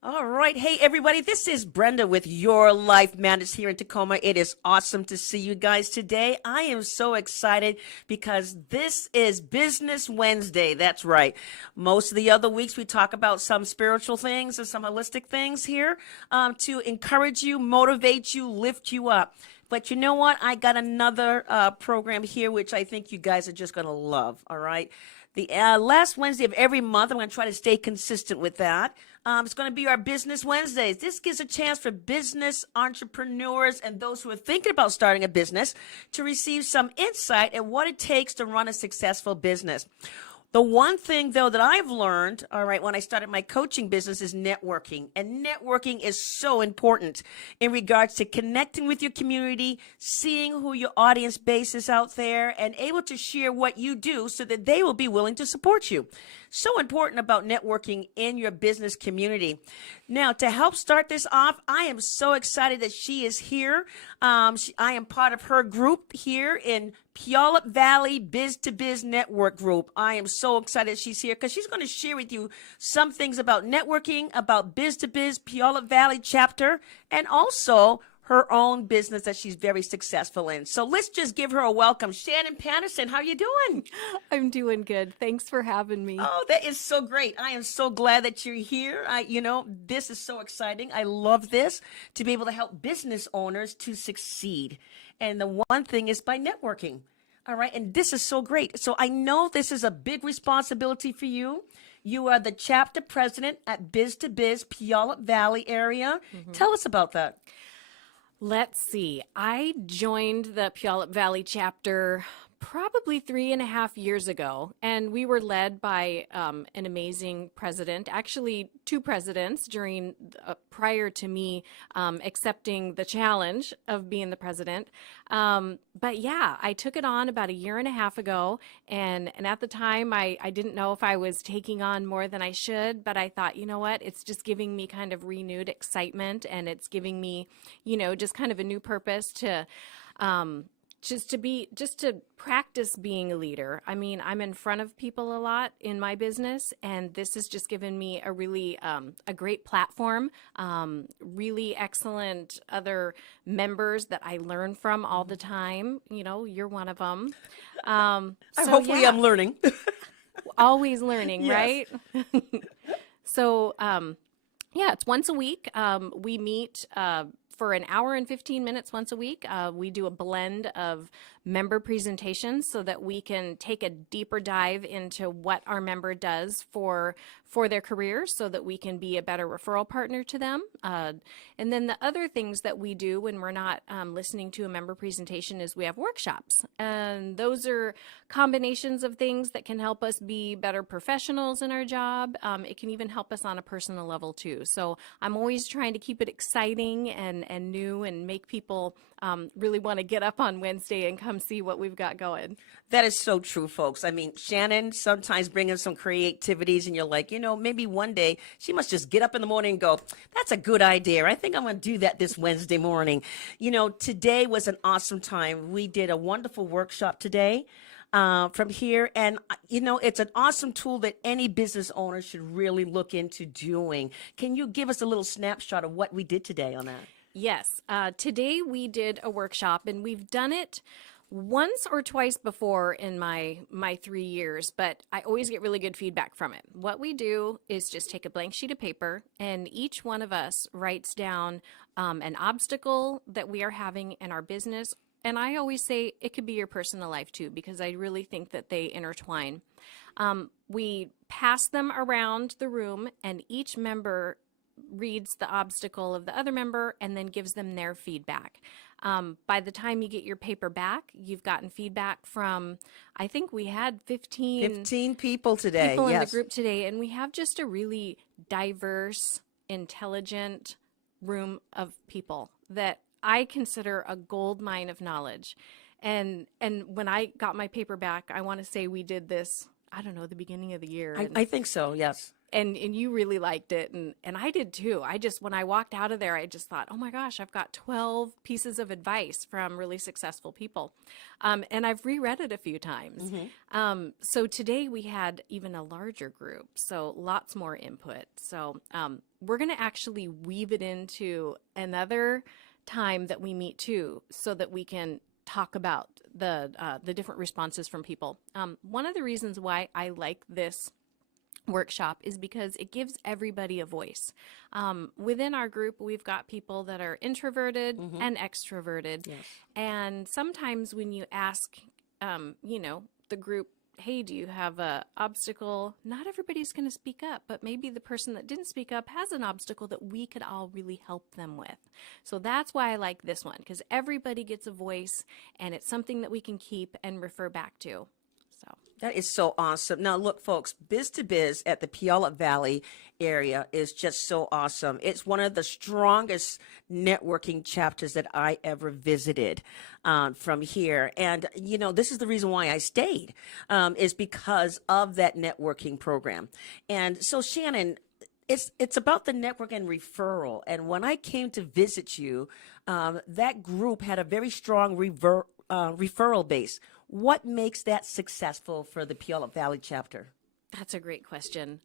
All right. Hey, everybody. This is Brenda with Your Life Matters here in Tacoma. It is awesome to see you guys today. I am so excited because this is Business Wednesday. That's right. Most of the other weeks, we talk about some spiritual things and some holistic things here to encourage you, motivate you, lift you up. But you know what? I got another program here, which I think you guys are just going to love. All right. The last Wednesday of every month, I'm going to try to stay consistent with that. It's going to be our Business Wednesdays. This gives a chance for business entrepreneurs and those who are thinking about starting a business to receive some insight at what it takes to run a successful business. The one thing, though, that I've learned, all right, when I started my coaching business is networking. And networking is so important in regards to connecting with your community, seeing who your audience base is out there, and able to share what you do so that they will be willing to support you. So important about networking in your business community. Now, to help start this off, I am so excited that she is here. I am part of her group here in Puyallup Valley Biz to Biz Network Group. I am so excited she's here because she's going to share with you some things about networking, about Biz to Biz Puyallup Valley chapter, and also her own business that she's very successful in. So let's just give her a welcome. Shannon Patterson, how are you doing? I'm doing good. Thanks for having me. Oh, that is so great. I am so glad that you're here. This is so exciting. I love this to be able to help business owners to succeed. And the one thing is by networking. All right. And this is so great. So I know this is a big responsibility for you. You are the chapter president at Biz to Biz Puyallup Valley area. Tell us about that. Let's see. I joined the Puyallup Valley chapter probably 3.5 years ago, and we were led by an amazing president, actually two presidents during prior to me accepting the challenge of being the president. But yeah, I took it on about 1.5 years ago, and at the time I didn't know if I was taking on more than I should, but I thought, you know what, it's just giving me kind of renewed excitement, and it's giving me, just kind of a new purpose to just to practice being a leader. I mean, I'm in front of people a lot in my business, and this has just given me a really a great platform, really excellent other members that I learn from all the time. You're one of them. Hopefully Yeah, I'm learning. always learning, Yes. right? So yeah, it's once a week. We meet for an hour and 15 minutes once a week. We do a blend of member presentations so that we can take a deeper dive into what our member does for their careers so that we can be a better referral partner to them. And then the other things that we do when we're not listening to a member presentation is we have workshops. And those are combinations of things that can help us be better professionals in our job. It can even help us on a personal level too. So I'm always trying to keep it exciting and new and make people really want to get up on Wednesday and come see what we've got going. That is so true, folks. I mean, Shannon sometimes bringing some creativities, and you're like, maybe one day she must just get up in the morning and go, that's a good idea. I think I'm going to do that this Wednesday morning. Today was an awesome time. We did a wonderful workshop today from here. And, it's an awesome tool that any business owner should really look into doing. Can you give us a little snapshot of what we did today on that? Yes, today we did a workshop, and we've done it once or twice before in my 3 years, but I always get really good feedback from it. What we do is just take a blank sheet of paper, and each one of us writes down an obstacle that we are having in our business. And I always say it could be your personal life too, because I really think that they intertwine. We pass them around the room, and each member reads the obstacle of the other member and then gives them their feedback. By the time you get your paper back, you've gotten feedback from, I think we had 15 people today. people in the Yes. group today, and we have just a really diverse, intelligent room of people that I consider a gold mine of knowledge. And when I got my paper back, I want to say we did this I don't know, the beginning of the year. I think so, yes. And you really liked it, and I did too. When I walked out of there, I just thought, oh my gosh, I've got 12 pieces of advice from really successful people, and I've reread it a few times. So today we had even a larger group, so lots more input. So we're going to actually weave it into another time that we meet too, so that we can talk about the different responses from people. One of the reasons why I like this workshop is because it gives everybody a voice. Within our group, we've got people that are introverted and extroverted. Yes. And sometimes when you ask, the group, hey, do you have a obstacle? Not everybody's going to speak up, but maybe the person that didn't speak up has an obstacle that we could all really help them with. So that's why I like this one, because everybody gets a voice and it's something that we can keep and refer back to. So That is so awesome. Now, look, folks, Biz to Biz at the Puyallup Valley area is just so awesome. It's one of the strongest networking chapters that I ever visited from here. And, this is the reason why I stayed, is because of that networking program. And so, Shannon, it's about the network and referral. And when I came to visit you, that group had a very strong referral base. What makes that successful for the Puyallup Valley chapter? that's a great question.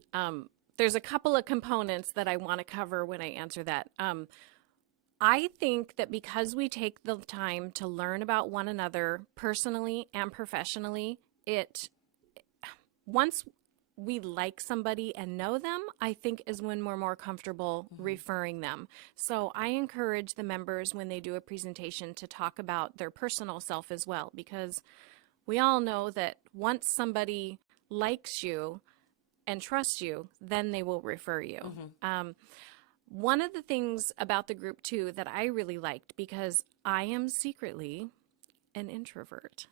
There's a couple of components that I want to cover when I answer that. I think that because we take the time to learn about one another personally and professionally, once we like somebody and know them, I think is when we're more comfortable referring them. So I encourage the members when they do a presentation to talk about their personal self as well, because we all know that once somebody likes you and trusts you, then they will refer you. One of the things about the group too that I really liked, because I am secretly an introvert.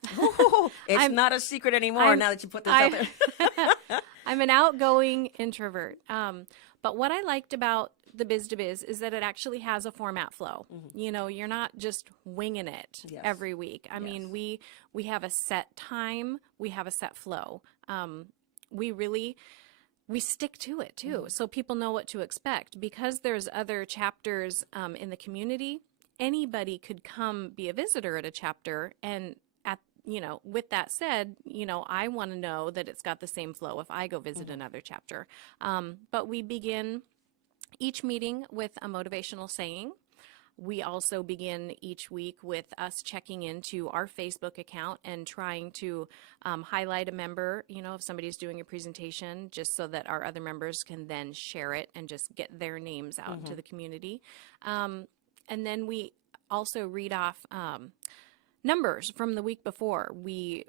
It's not a secret anymore now that you put this out there. I'm an outgoing introvert. But what I liked about the Biz to Biz is that it actually has a format flow. You're not just winging it every week. I mean, we have a set time, we have a set flow. We stick to it too, so people know what to expect. Because there's other chapters in the community, anybody could come be a visitor at a chapter, and with that said, I want to know that it's got the same flow if I go visit another chapter. But we begin each meeting with a motivational saying. We also begin each week with us checking into our Facebook account and trying to highlight a member, if somebody's doing a presentation, just so that our other members can then share it and just get their names out into the community. And then we also read off numbers from the week before. We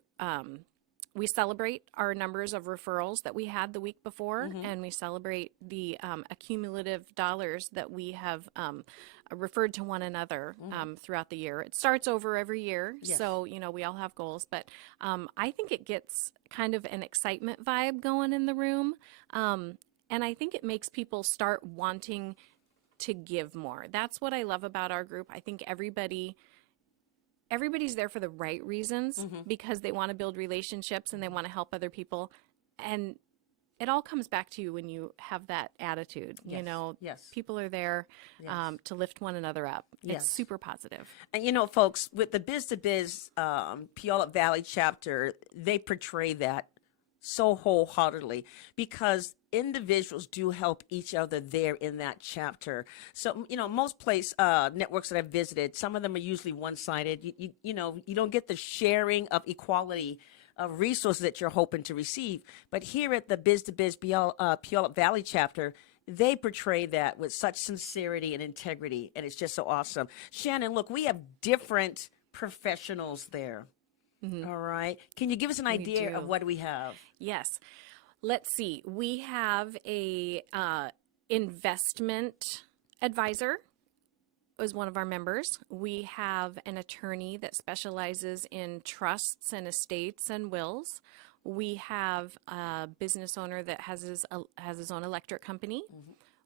celebrate our numbers of referrals that we had the week before, and we celebrate the accumulative dollars that we have referred to one another throughout the year. It starts over every year, so we all have goals, but I think it gets kind of an excitement vibe going in the room, and I think it makes people start wanting to give more. That's what I love about our group. I think everybody's there for the right reasons, because they want to build relationships and they want to help other people. And it all comes back to you when you have that attitude. People are there to lift one another up. It's super positive. And folks, with the Biz to Biz Puyallup Valley chapter, they portray that so wholeheartedly, because individuals do help each other there in that chapter. So, most networks that I've visited, some of them are usually one-sided. You don't get the sharing of equality of resources that you're hoping to receive. But here at the Biz to Biz Puyallup Valley chapter, they portray that with such sincerity and integrity, and it's just so awesome. Shannon, look, we have different professionals there. All right. Can you give us an idea of what we have? Yes. Let's see. We have a investment advisor as one of our members. We have an attorney that specializes in trusts and estates and wills. We have a business owner that has his own electric company.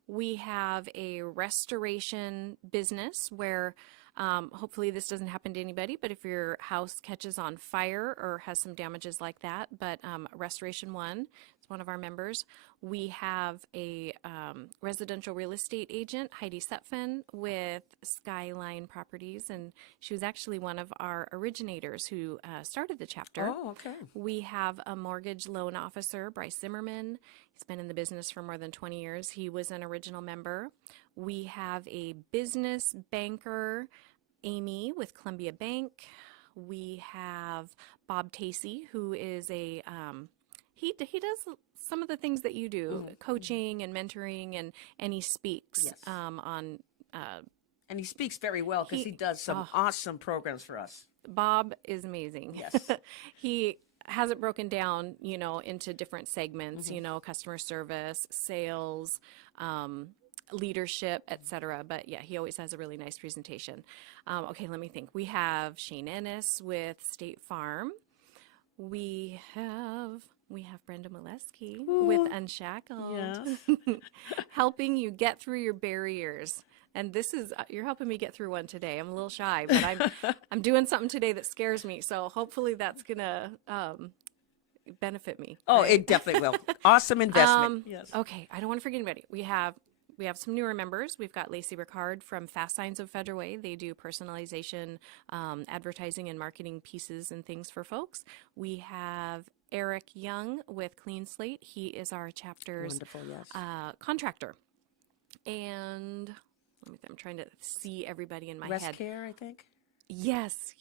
We have a restoration business where Hopefully this doesn't happen to anybody, but if your house catches on fire or has some damages like that, but Restoration One is one of our members. We have a residential real estate agent, Heidi Setfen, with Skyline Properties, and she was actually one of our originators who started the chapter. Oh, okay. We have a mortgage loan officer, Bryce Zimmerman. He's been in the business for more than 20 years. He was an original member. We have a business banker, Amy with Columbia Bank. We have Bob Tacey, who is a he does some of the things that you do, coaching and mentoring, and he speaks Yes. on. And he speaks very well because he does some awesome programs for us. Bob is amazing. Yes. He has it broken down, into different segments, customer service, sales, leadership, etc. But yeah, he always has a really nice presentation. Okay, let me think. We have Shane Ennis with State Farm. We have Brenda Molesky with Unshackled, helping you get through your barriers. And this is you're helping me get through one today. I'm a little shy, but I'm doing something today that scares me. So hopefully that's gonna benefit me. Oh, right? it definitely will. Awesome investment. Yes. Okay, I don't want to forget anybody. We have some newer members. We've got Lacey Ricard from Fast Signs of Federal Way. They do personalization, advertising, and marketing pieces and things for folks. We have Eric Young with Clean Slate. He is our chapter's Wonderful, yes. contractor. And I'm trying to see everybody in my Rest head. Care, I think. Yes.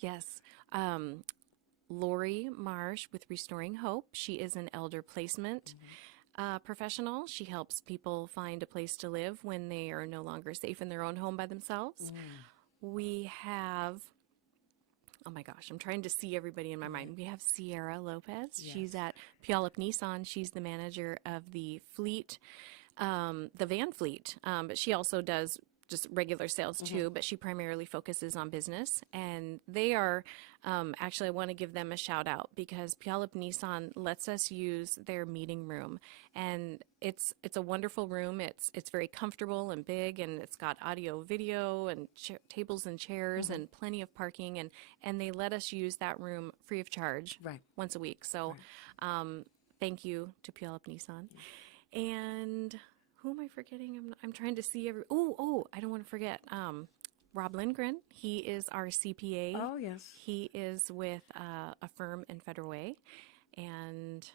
Lori Marsh with Restoring Hope. She is an elder placement professional. She helps people find a place to live when they are no longer safe in their own home by themselves. We have, oh my gosh, I'm trying to see everybody in my mind. We have Sierra Lopez. Yes. She's at Puyallup Nissan. She's the manager of the fleet, the van fleet. But she also does just regular sales too, but she primarily focuses on business. And they are, actually, I want to give them a shout out because Puyallup Nissan lets us use their meeting room. And it's a wonderful room. It's very comfortable and big, and it's got audio, video, and tables and chairs and plenty of parking. And they let us use that room free of charge once a week. So thank you to Puyallup Nissan. And who am I forgetting? I'm trying to see I don't want to forget. Rob Lindgren. He is our CPA. Oh, yes. He is with a firm in Federal Way. And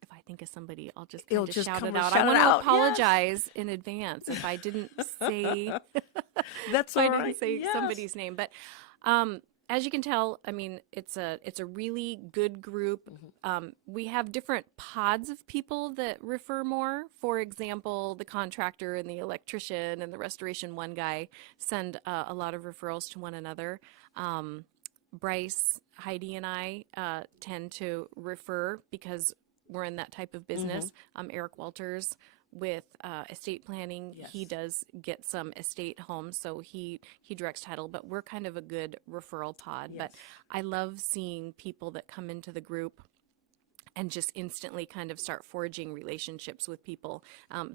if I think of somebody, I'll just kind of shout it out. I want to apologize in advance if I didn't say That's all right. Somebody's name. But as you can tell, I mean, it's a really good group. We have different pods of people that refer more. For example, the contractor and the electrician and the Restoration One guy send a lot of referrals to one another. Bryce, Heidi, and I tend to refer because we're in that type of business. Eric Walters with estate planning. Yes. He does get some estate homes, so he directs title, but we're kind of a good referral pod. Yes. But I love seeing people that come into the group and just instantly kind of start forging relationships with people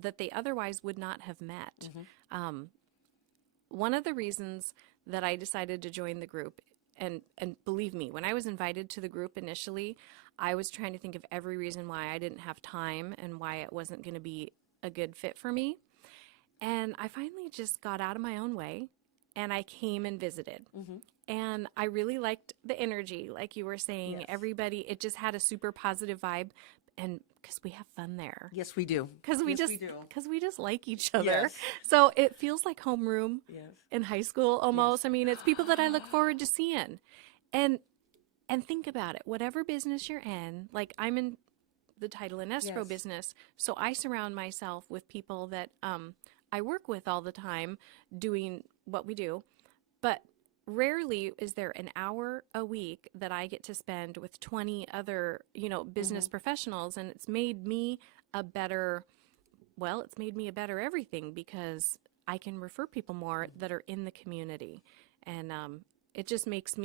that they otherwise would not have met. One of the reasons that I decided to join the group, and believe me, when I was invited to the group initially, I was trying to think of every reason why I didn't have time and why it wasn't going to be a good fit for me. And I finally just got out of my own way and I came and visited. And I really liked the energy, like you were saying. Yes. Everybody, it just had a super positive vibe, and because we have fun there. Yes, we do. Because we just like each other. Yes. So it feels like homeroom Yes. in high school almost. I mean, it's people that I look forward to seeing. And think about it. Whatever business you're in, like I'm in the title and escrow Yes. business, so I surround myself with people that I work with all the time doing what we do. But rarely is there an hour a week that I get to spend with 20 other, business professionals, and it's made me a better everything because I can refer people more that are in the community. And it just makes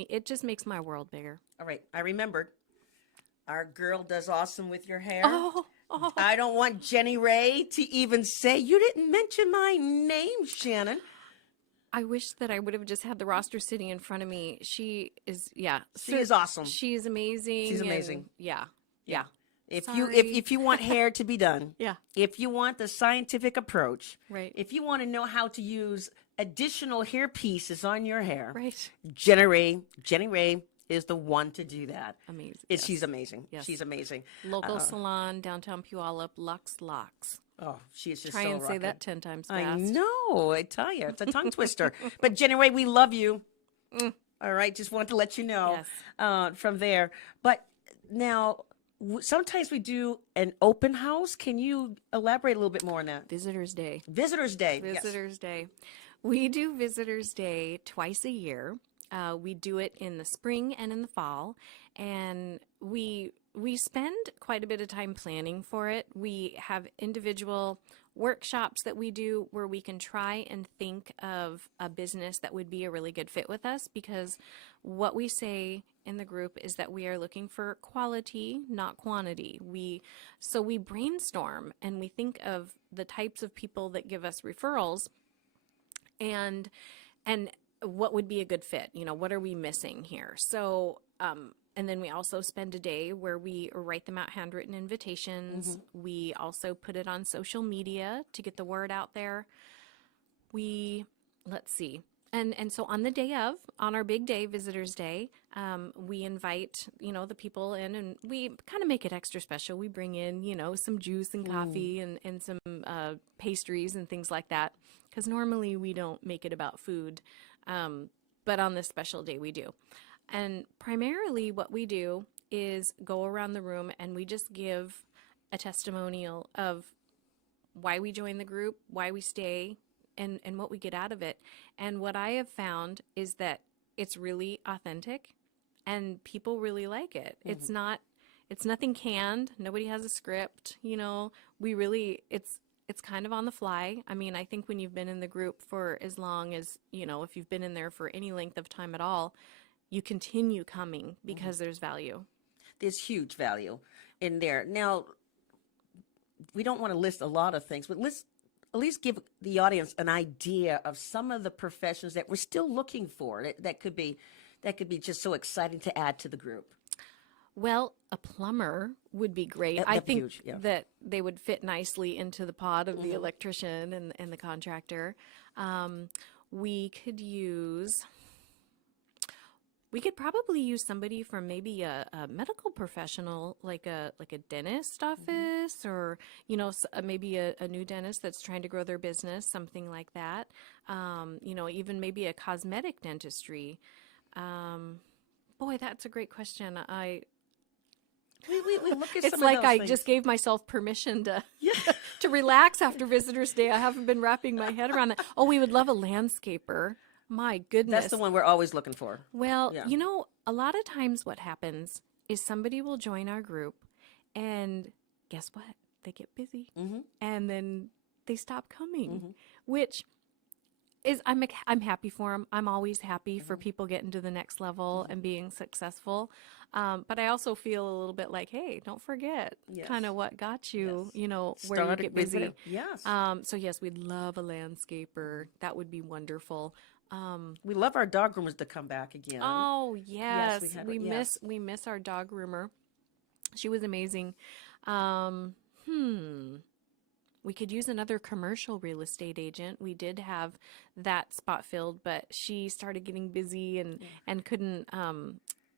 my world bigger. All right. I remembered. Our girl does awesome with your hair. Oh. I don't want Jenny Ray to even say, you didn't mention my name, Shannon. I wish that I would have just had the roster sitting in front of me. She is, yeah. She is awesome. She is amazing. She's amazing. And yeah. If Sorry. you want hair to be done, Yeah. if you want the scientific approach, Right. if you want to know how to use additional hair pieces on your hair, Right. Jenny Ray is the one to do that. Amazing. She's amazing. Yes. She's amazing. Local salon, downtown Puyallup, Lux Locks. Oh, she is just Try so and say rockin'. that 10 times I fast. know. I tell you, it's a tongue twister. But Jenny Ray, we love you. All right, just want to let you know Yes. from there. But now, sometimes we do an open house. Can you elaborate a little bit more on that? Visitors Day. Visitors Day. Yes. Visitors Day. We do Visitors Day twice a year. We do it in the spring and in the fall, and we spend quite a bit of time planning for it. We have individual workshops that we do where we can try and think of a business that would be a really good fit with us, because what we say in the group is that we are looking for quality, not quantity. So we brainstorm and we think of the types of people that give us referrals and what would be a good fit. What are we missing here? So and then we also spend a day where we write them out handwritten invitations. We also put it on social media to get the word out there. Let's see. And so on the day of, on our big day, Visitors Day, we invite, the people in, and we kind of make it extra special. We bring in, some juice and coffee and some pastries and things like that, because normally we don't make it about food. But on this special day, we do. And primarily what we do is go around the room and we just give a testimonial of why we join the group, why we stay, and what we get out of it. And what I have found is that it's really authentic and people really like it. It's nothing canned. Nobody has a script, it's kind of on the fly. I mean, I think when you've been in the group for as long as, if you've been in there for any length of time at all, you continue coming because there's value. There's huge value in there. Now, we don't want to list a lot of things, but let's at least give the audience an idea of some of the professions that we're still looking for. That could be just so exciting to add to the group. Well, a plumber would be great. I That'd be think huge, yeah. that they would fit nicely into the pod of the electrician and the contractor. We could probably use somebody from maybe a medical professional, like a dentist office, or maybe a new dentist that's trying to grow their business, something like that. Even maybe a cosmetic dentistry. Boy, that's a great question. We look at It's some like of those I things. just gave myself permission to to relax after Visitors Day. I haven't been wrapping my head around that. Oh, we would love a landscaper. My goodness. That's the one we're always looking for. Well, Yeah. a lot of times what happens is somebody will join our group and guess what? They get busy and then they stop coming, which is, I'm happy for them. I'm always happy for people getting to the next level and being successful. But I also feel a little bit like, hey, don't forget kind of what got you, where you Started get with busy. it. Yes. So yes, we'd love a landscaper. That would be wonderful. We love our dog groomers to come back again. Oh yes, we had we her, yes. miss our dog groomer. She was amazing. We could use another commercial real estate agent. We did have that spot filled, but she started getting busy and couldn't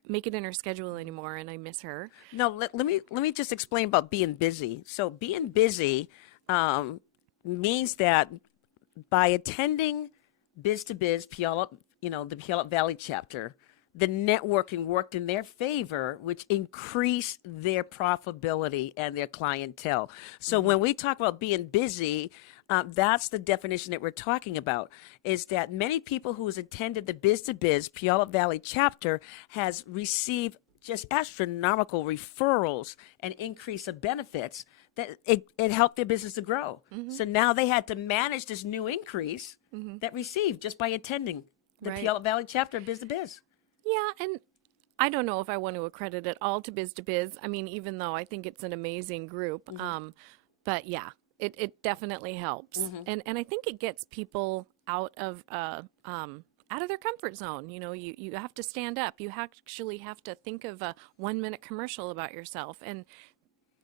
make it in her schedule anymore, and I miss her. No, let me just explain about being busy. So being busy means that by attending Biz to Biz Puyallup, the Puyallup Valley chapter, the networking worked in their favor, which increased their profitability and their clientele. So when we talk about being busy, that's the definition that we're talking about, is that many people who's attended the Biz to Biz Puyallup Valley chapter has received just astronomical referrals and increase of benefits that it helped their business to grow. So now they had to manage this new increase that received just by attending the Right. Puyallup Valley chapter of Biz to Biz. Yeah, and I don't know if I want to accredit it all to Biz. I mean, even though I think it's an amazing group, but yeah, it definitely helps, and I think it gets people out of their comfort zone. You know, you have to stand up. You actually have to think of a 1-minute commercial about yourself and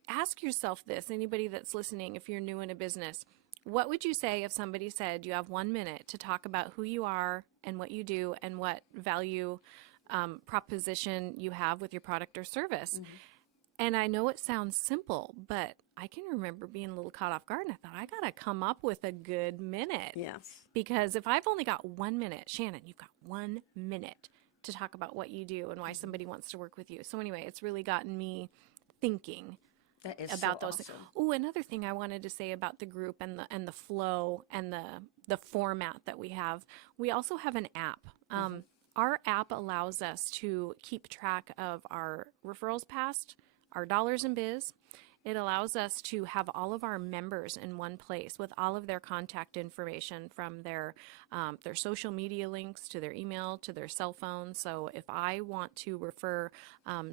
ask yourself this, anybody that's listening, if you're new in a business, what would you say if somebody said you have 1 minute to talk about who you are and what you do and what value proposition you have with your product or service? And I know it sounds simple, but I can remember being a little caught off guard, and I thought, I got to come up with a good minute. Yes. Because if I've only got 1 minute, Shannon, you've got 1 minute to talk about what you do and why somebody wants to work with you. So anyway, it's really gotten me thinking That is about so those awesome. things. Oh, another thing I wanted to say about the group and the flow and the format that we have. We also have an app. Our app allows us to keep track of our referrals past, our dollars in biz. It allows us to have all of our members in one place with all of their contact information, from their social media links to their email to their cell phone. So if I want to refer,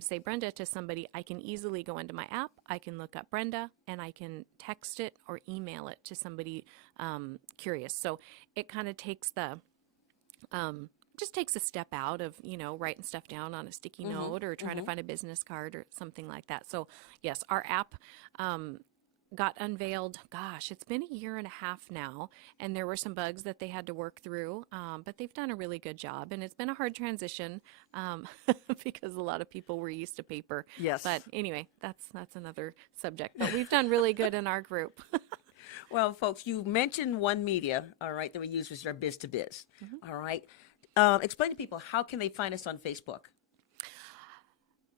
say, Brenda to somebody, I can easily go into my app, I can look up Brenda, and I can text it or email it to somebody curious. So it kind of takes just takes a step out of, you know, writing stuff down on a sticky note or trying to find a business card or something like that. So yes, our app got unveiled, gosh, it's been 1.5 years now, and there were some bugs that they had to work through, but they've done a really good job, and it's been a hard transition because a lot of people were used to paper. Yes. But anyway, that's another subject, but we've done really good in our group. Well, folks, you mentioned one media, all right, that we use, which is our Biz to Biz. All right. Explain to people, how can they find us on Facebook?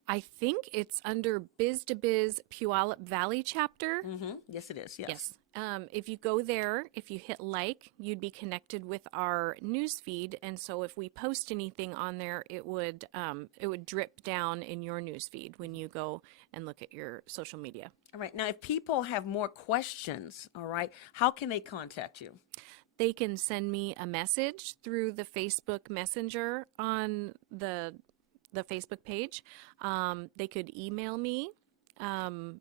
I think it's under Biz to Biz Puyallup Valley chapter. Yes, it is. Yes. Yes. If you go there, if you hit like, you'd be connected with our news feed, and so if we post anything on there, it would drip down in your news feed when you go and look at your social media. All right. Now, if people have more questions, all right, how can they contact you? They can send me a message through the Facebook Messenger on the Facebook page. They could email me. I'm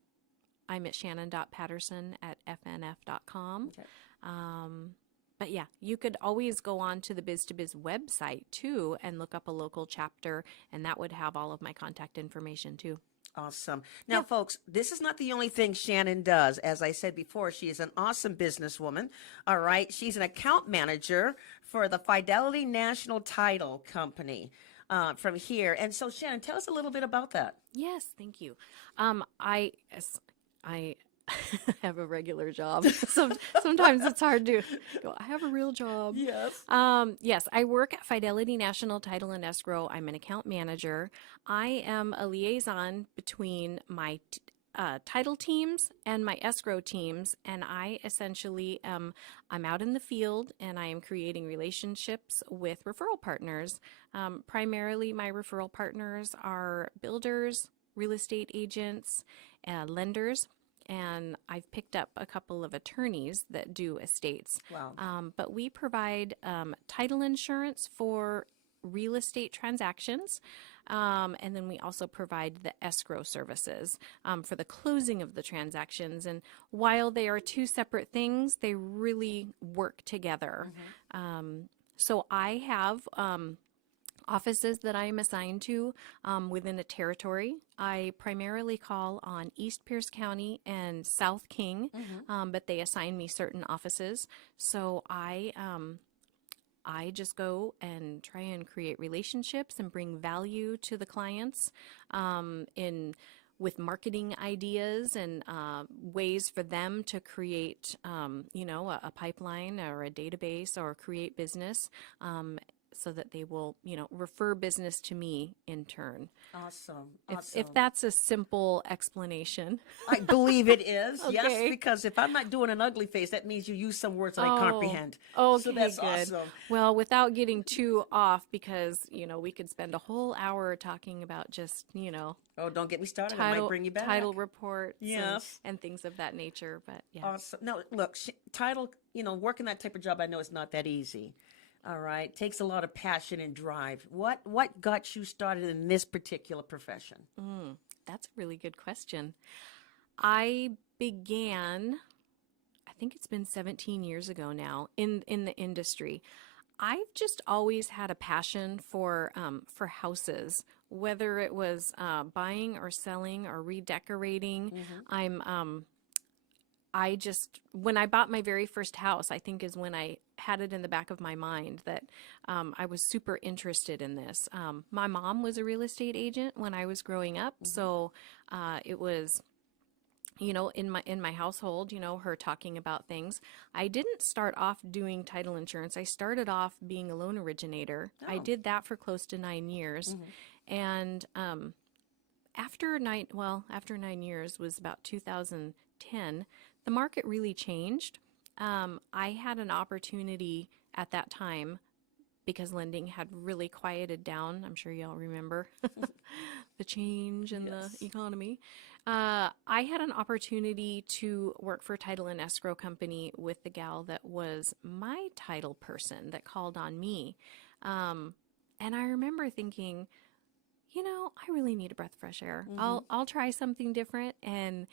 at shannon.patterson@fnf.com. Okay. But yeah, you could always go on to the Biz to Biz website too and look up a local chapter, and that would have all of my contact information too. Awesome. Now, folks, this is not the only thing Shannon does. As I said before, she is an awesome businesswoman. All right. She's an account manager for the Fidelity National Title Company from here. And so, Shannon, tell us a little bit about that. Yes, thank you. I have a regular job. Sometimes it's hard to go, I have a real job. Yes. Yes, I work at Fidelity National Title and Escrow. I'm an account manager. I am a liaison between my title teams and my escrow teams, and I essentially I'm out in the field and I am creating relationships with referral partners. Primarily, my referral partners are builders, real estate agents, lenders. And I've picked up a couple of attorneys that do estates. Wow. But we provide title insurance for real estate transactions. And then we also provide the escrow services for the closing of the transactions. And while they are two separate things, they really work together. So I have offices that I am assigned to within a territory. I primarily call on East Pierce County and South King, but they assign me certain offices. So I just go and try and create relationships and bring value to the clients with marketing ideas and ways for them to create, a pipeline or a database or create business. So that they will, refer business to me in turn. Awesome. If that's a simple explanation. I believe it is. Okay. Yes, because if I'm not doing an ugly face, that means you use some words that I comprehend. Okay, so that's good. awesome. Well, without getting too off, because, we could spend a whole hour talking about just, Oh, don't get me started. I might bring you back. title reports Yes. and things of that nature. But yeah. Awesome. Now, look, title, working that type of job, I know it's not that easy. All right. Takes a lot of passion and drive. What got you started in this particular profession? That's a really good question. I began, I think it's been 17 years ago now in the industry. I've just always had a passion for houses, whether it was buying or selling or redecorating. I just, when I bought my very first house, I think is when I had it in the back of my mind that I was super interested in this. My mom was a real estate agent when I was growing up, so it was, in my household, her talking about things. I didn't start off doing title insurance. I started off being a loan originator. I did that for close to 9 years, and after 9 years was about 2010. The market really changed. I had an opportunity at that time because lending had really quieted down. I'm sure y'all remember the change in the economy. I had an opportunity to work for a title and escrow company with the gal that was my title person that called on me. And I remember thinking, I really need a breath of fresh air. I'll try something different and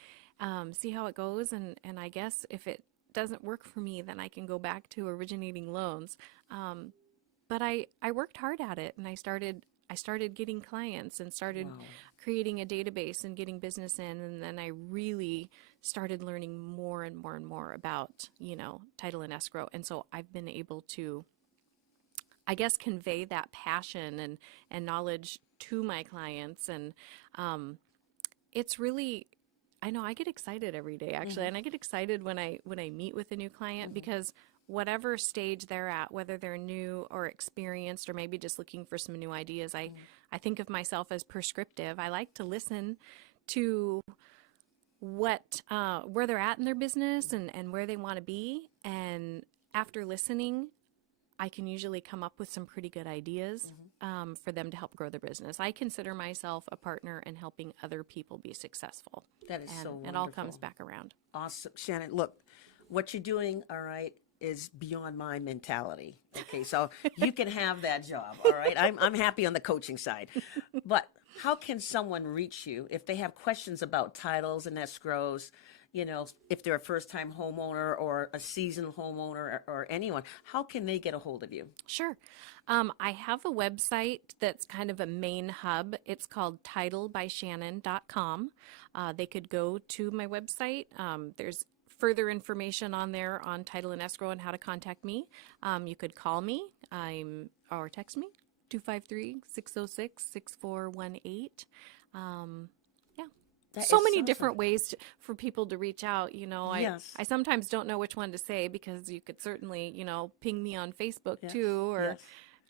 see how it goes. And I guess if it doesn't work for me, then I can go back to originating loans. But I worked hard at it, and I started getting clients and started creating a database and getting business in. And then I really started learning more and more and more about, title and escrow. And so I've been able to, I guess, convey that passion and knowledge to my clients. And it's really, I know I get excited every day actually, and I get excited when I meet with a new client because whatever stage they're at, whether they're new or experienced or maybe just looking for some new ideas, I think of myself as prescriptive. I like to listen to what where they're at in their business and where they want to be, and after listening, I can usually come up with some pretty good ideas for them to help grow their business. I consider myself a partner in helping other people be successful. That is so wonderful. It all comes back around. Awesome. Shannon, look, what you're doing, all right, is beyond my mentality. Okay, so you can have that job, all right? I'm happy on the coaching side. But how can someone reach you if they have questions about titles and escrows? If they're a first-time homeowner or a seasoned homeowner or anyone, how can they get a hold of you? Sure. I have a website that's kind of a main hub. It's called titlebyshannon.com. They could go to my website. There's further information on there on title and escrow and how to contact me. You could call me or text me, 253-606-6418. So many different ways for people to reach out. I sometimes don't know which one to say because you could certainly, ping me on Facebook too, or,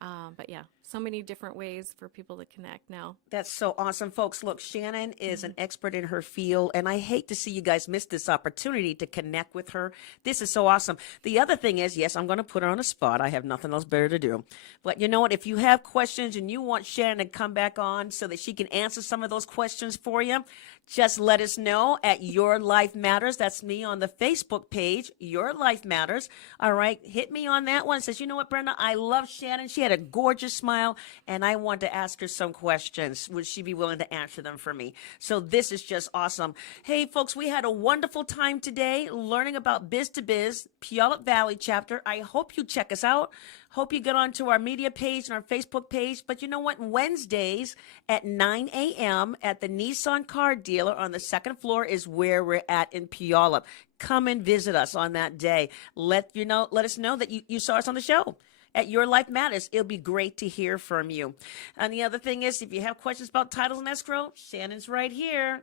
but yeah, so many different ways for people to connect now. That's so awesome, folks. Look, Shannon is an expert in her field, and I hate to see you guys miss this opportunity to connect with her. This is so awesome. The other thing is, yes, I'm going to put her on the spot. I have nothing else better to do. But you know what? If you have questions and you want Shannon to come back on so that she can answer some of those questions for you, just let us know at Your Life Matters. That's me on the Facebook page, Your Life Matters. All right, hit me on that one. It says, you know what, Brenda? I love Shannon. She had a gorgeous smile, and I want to ask her some questions. Would she be willing to answer them for me? So this is just awesome. Hey, folks, we had a wonderful time today learning about Biz to Biz, Puyallup Valley chapter. I hope you check us out. Hope you get onto our media page and our Facebook page. But you know what? Wednesdays at 9 a.m. at the Nissan car dealer on the second floor is where we're at in Puyallup. Come and visit us on that day. Let us know that you saw us on the show at Your Life Matters. It'll be great to hear from you. And the other thing is, if you have questions about titles and escrow, Shannon's right here.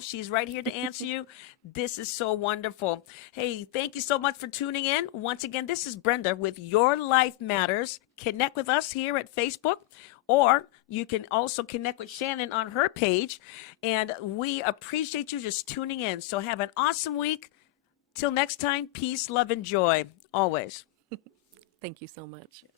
She's right here to answer you. This is so wonderful. Hey, thank you so much for tuning in. Once again, this is Brenda with Your Life Matters. Connect with us here at Facebook, or you can also connect with Shannon on her page. And we appreciate you just tuning in. So have an awesome week. Till next time, peace, love, and joy. Always. Thank you so much. Yes.